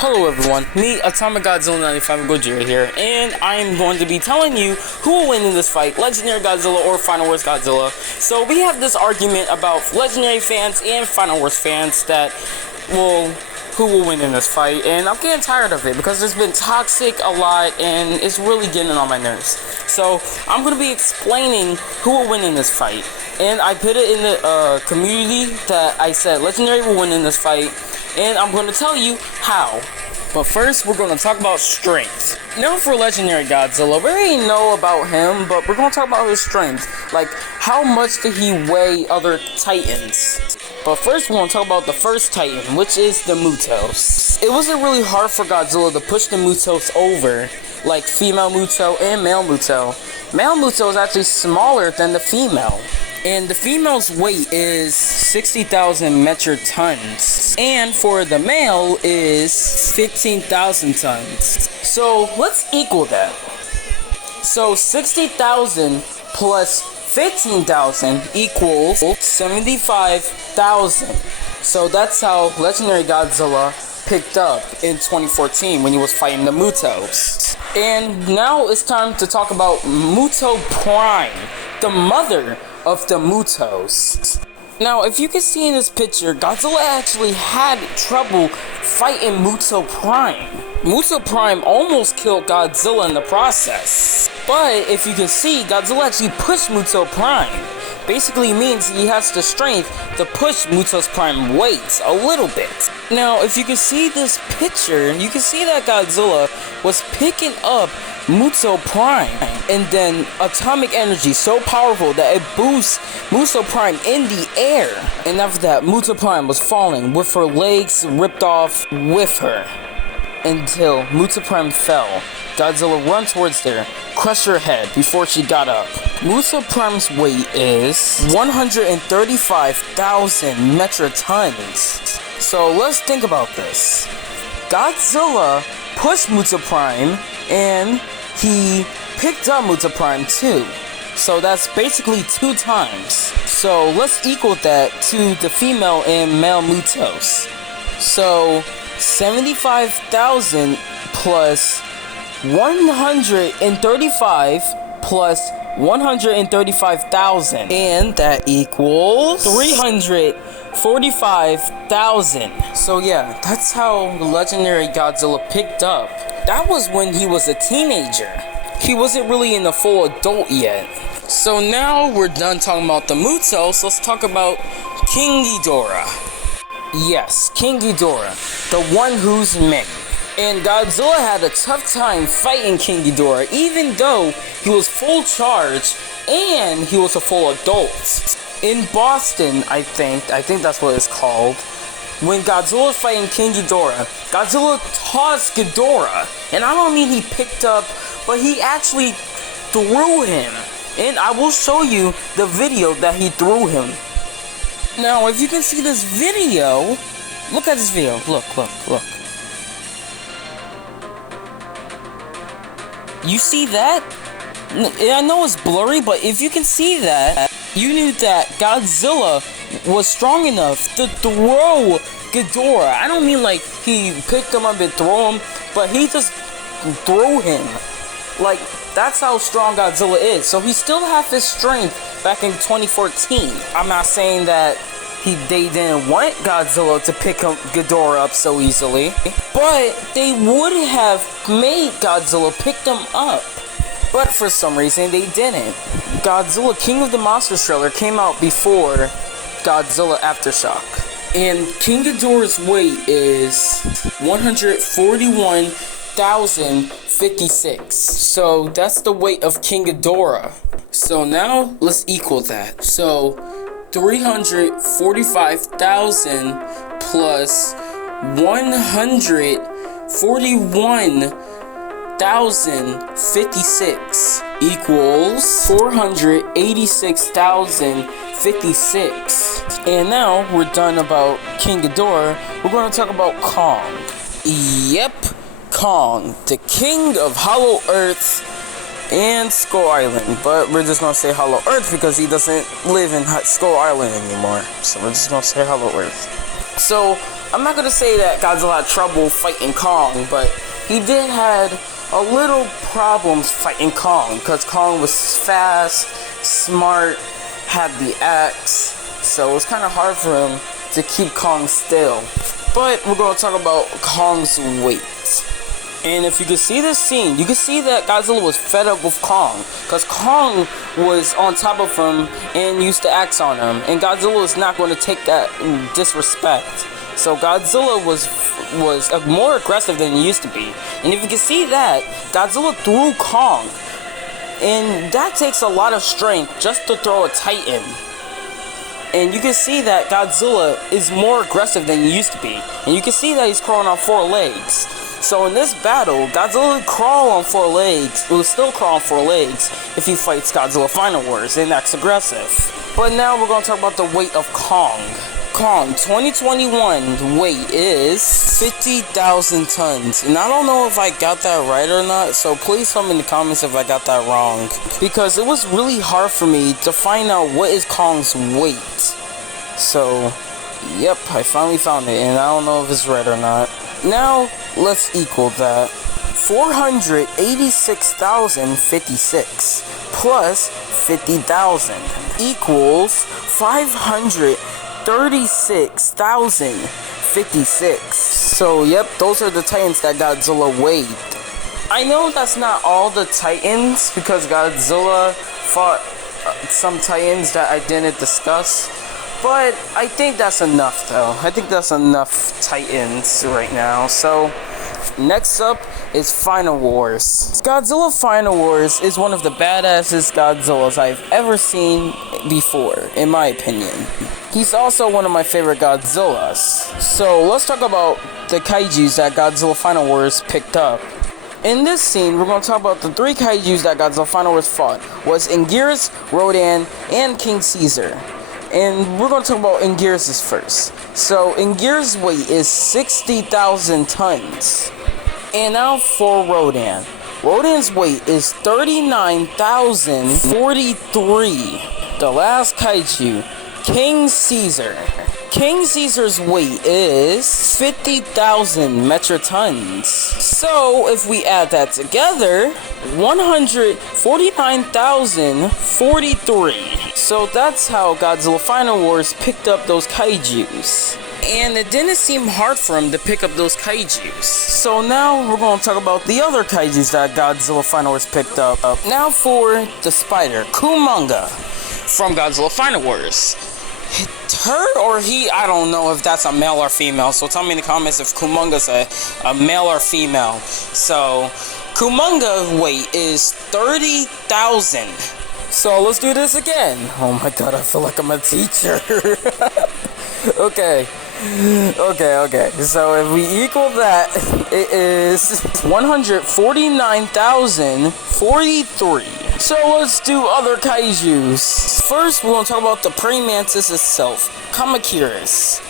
Hello everyone, me, Atomic Godzilla 95 Gojira here, and I am going to be telling you who will win in this fight, Legendary Godzilla or Final Wars Godzilla. So we have this argument about Legendary fans and Final Wars fans that, well, who will win in this fight, and I'm getting tired of it because it's been toxic a lot and it's really getting on my nerves. So I'm going to be explaining who will win in this fight, and I put it in the community that I said Legendary will win in this fight, and I'm going to tell you how. But first, we're going to talk about strength. Now for Legendary Godzilla, we already know about him, but we're going to talk about his strength. Like, how much did he weigh other Titans? But first, we're going to talk about the first Titan, which is the Mutos. It wasn't really hard for Godzilla to push the Mutos over, like female Muto and male Muto. Male Muto is actually smaller than the female. And the female's weight is 60,000 metric tons. And for the male is 15,000 tons. So let's equal that. So 60,000 plus 15,000 equals 75,000. So that's how Legendary Godzilla picked up in 2014 when he was fighting the Mutos. And now it's time to talk about Muto Prime, the mother of the Mutos. Now, if you can see in this picture, Godzilla actually had trouble fighting Muto Prime. Muto Prime almost killed Godzilla in the process. But if you can see, Godzilla actually pushed Muto Prime. Basically means he has the strength to push Muto's Prime weight a little bit. Now, if you can see this picture, you can see that Godzilla was picking up Muto Prime, and then atomic energy so powerful that it boosts Muto Prime in the air. And after that, Muto Prime was falling with her legs ripped off with her until Muto Prime fell. Godzilla ran towards her, crushed her head before she got up. Muto Prime's weight is 135,000 metric tons. So let's think about this. Godzilla pushed Muto Prime and he picked up Muto Prime too. So that's basically 2 times. So let's equal that to the female and male Mutos. So 75,000 plus 135 plus 135,000, and that equals 345,000. So yeah, that's how the Legendary Godzilla picked up. That was when he was a teenager. He wasn't really in a full adult yet. So now we're done talking about the Mutos, let's talk about King Ghidorah. Yes, King Ghidorah, the one who's many. And Godzilla had a tough time fighting King Ghidorah, even though he was full charge and he was a full adult. In Boston, I think that's what it's called, when Godzilla was fighting King Ghidorah, Godzilla tossed Ghidorah. And I don't mean he picked up, but he actually threw him. And I will show you the video that he threw him. Now, if you can see this video, look at this video. Look. You see that? I know it's blurry, but if you can see that, you knew that Godzilla was strong enough to throw Ghidorah. I don't mean like he picked him up and threw him, but he just threw him. Like, that's how strong Godzilla is. So he still had his strength back in 2014. I'm not saying that they didn't want Godzilla to pick up Ghidorah up so easily, but they would have made Godzilla pick them up. But for some reason, they didn't. Godzilla King of the Monsters trailer came out before Godzilla Aftershock. And King Ghidorah's weight is 141,056. So that's the weight of King Ghidorah. So now let's equal that. So 345,000 plus 141,056 equals 486,056. And now we're done about King Ghidorah. We're going to talk about Kong. Yep, Kong, the king of Hollow Earth and Skull Island, but we're just gonna say Hollow Earth because he doesn't live in Skull Island anymore, so we're just gonna say Hollow Earth. So I'm not gonna say that Godzilla had trouble fighting Kong, but he did had a little problems fighting Kong, because Kong was fast, smart, had the axe, so it was kind of hard for him to keep Kong still. But we're going to talk about Kong's weight. And if you can see this scene, you can see that Godzilla was fed up with Kong, because Kong was on top of him and used to axe on him, and Godzilla was not going to take that disrespect. So Godzilla was more aggressive than he used to be. And if you can see that, Godzilla threw Kong, and that takes a lot of strength just to throw a Titan. And you can see that Godzilla is more aggressive than he used to be. And you can see that he's crawling on 4 legs. So in this battle, Godzilla would crawl on 4 legs. It will still crawl on 4 legs if he fights Godzilla Final Wars, and that's aggressive. But now we're going to talk about the weight of Kong. Kong 2021 weight is 50,000 tons. And I don't know if I got that right or not, so please tell me in the comments if I got that wrong. Because it was really hard for me to find out what is Kong's weight. So, yep, I finally found it, and I don't know if it's right or not. Now, let's equal that. 486,056 plus 50,000 equals 536,056. So, yep, those are the Titans that Godzilla weighed. I know that's not all the Titans, because Godzilla fought some Titans that I didn't discuss. But I think that's enough, though. I think that's enough Titans right now. So, next up is Final Wars. Godzilla Final Wars is one of the badassest Godzillas I've ever seen before, in my opinion. He's also one of my favorite Godzillas. So, let's talk about the kaijus that Godzilla Final Wars picked up. In this scene, we're going to talk about the 3 kaijus that Godzilla Final Wars fought. Was Anguirus, Rodan, and King Caesar. And we're going to talk about Anguirus first. So, Anguirus' weight is 60,000 tons. And now for Rodan. Rodan's weight is 39,043. The last kaiju, King Caesar. King Caesar's weight is 50,000 metric tons. So, if we add that together, 149,043. So that's how Godzilla Final Wars picked up those kaijus. And it didn't seem hard for him to pick up those kaijus. So now we're going to talk about the other kaijus that Godzilla Final Wars picked up. Now for the spider, Kumonga, from Godzilla Final Wars. Her or he, I don't know if that's a male or female, so tell me in the comments if Kumonga's a male or female. So, Kumonga's weight is 30,000. So, let's do this again. Oh my god, I feel like I'm a teacher. Okay. So, if we equal that, it is 149,043. So let's do other kaijus. First, we're going to talk about the praying mantis itself, Kamakiris.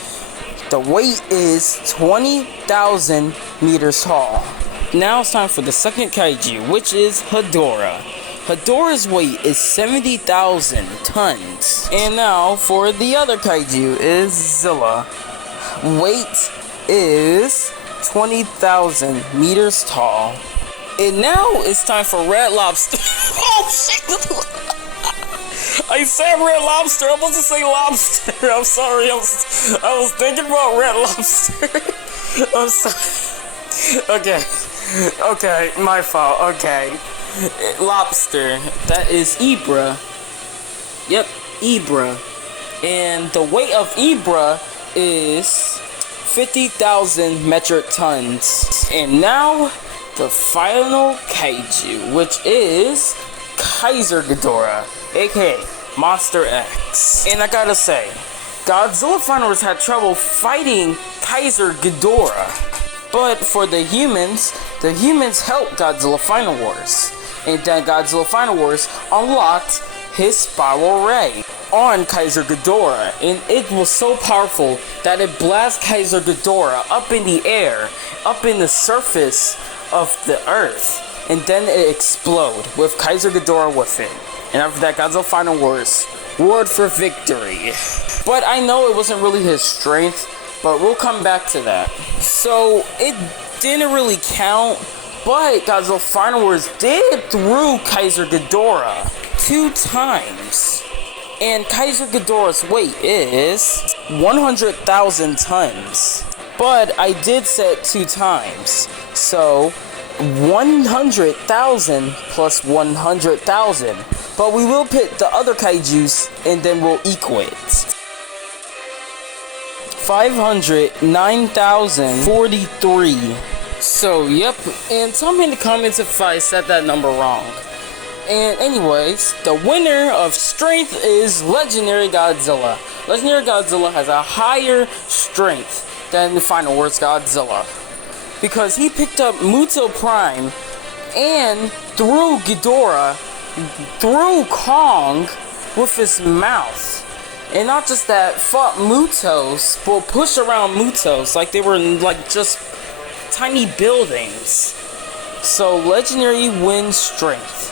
The weight is 20,000 meters tall. Now it's time for the second kaiju, which is Ghidorah. Ghidorah's weight is 70,000 tons. And now for the other kaiju is Zilla. Weight is 20,000 meters tall. And now it's time for Red Lobster. Oh shit! I said Red Lobster. I was to say lobster. I'm sorry. I was thinking about Red Lobster. I'm sorry. Okay, my fault. Okay, lobster. That is Ibra. Yep, Ibra. And the weight of Ibra is 50,000 metric tons. And now the final kaiju, which is Kaiser Ghidorah, aka Monster X. And I gotta say, Godzilla Final Wars had trouble fighting Kaiser Ghidorah. But for the humans helped Godzilla Final Wars. And then Godzilla Final Wars unlocked his spiral ray on Kaiser Ghidorah. And it was so powerful that it blasted Kaiser Ghidorah up in the air, up in the surface of the earth, and then it exploded with Kaiser Ghidorah with it. And after that, Godzilla Final Wars roared for victory. But I know it wasn't really his strength, but we'll come back to that. So it didn't really count, but Godzilla Final Wars did through Kaiser Ghidorah 2 times. And Kaiser Ghidorah's weight is 100,000 tons. But I did set 2 times. So 100,000 plus 100,000. But we will pit the other kaijus and then we'll equal it. 509,043. So, yep. And tell me in the comments if I said that number wrong. And anyways, the winner of strength is Legendary Godzilla. Legendary Godzilla has a higher strength than the Final Wars Godzilla, because he picked up Muto Prime and threw Ghidorah through Kong with his mouth. And not just that, fought Mutos, but push around Mutos like they were like just tiny buildings. So Legendary wins strength.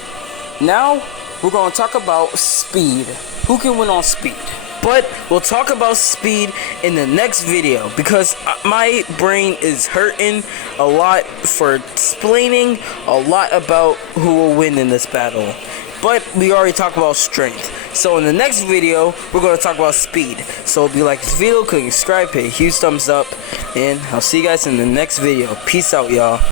Now, we're going to talk about speed. Who can win on speed? But we'll talk about speed in the next video, because my brain is hurting a lot for explaining a lot about who will win in this battle. But we already talked about strength. So in the next video, we're going to talk about speed. So if you like this video, click subscribe, hit a huge thumbs up, and I'll see you guys in the next video. Peace out, y'all.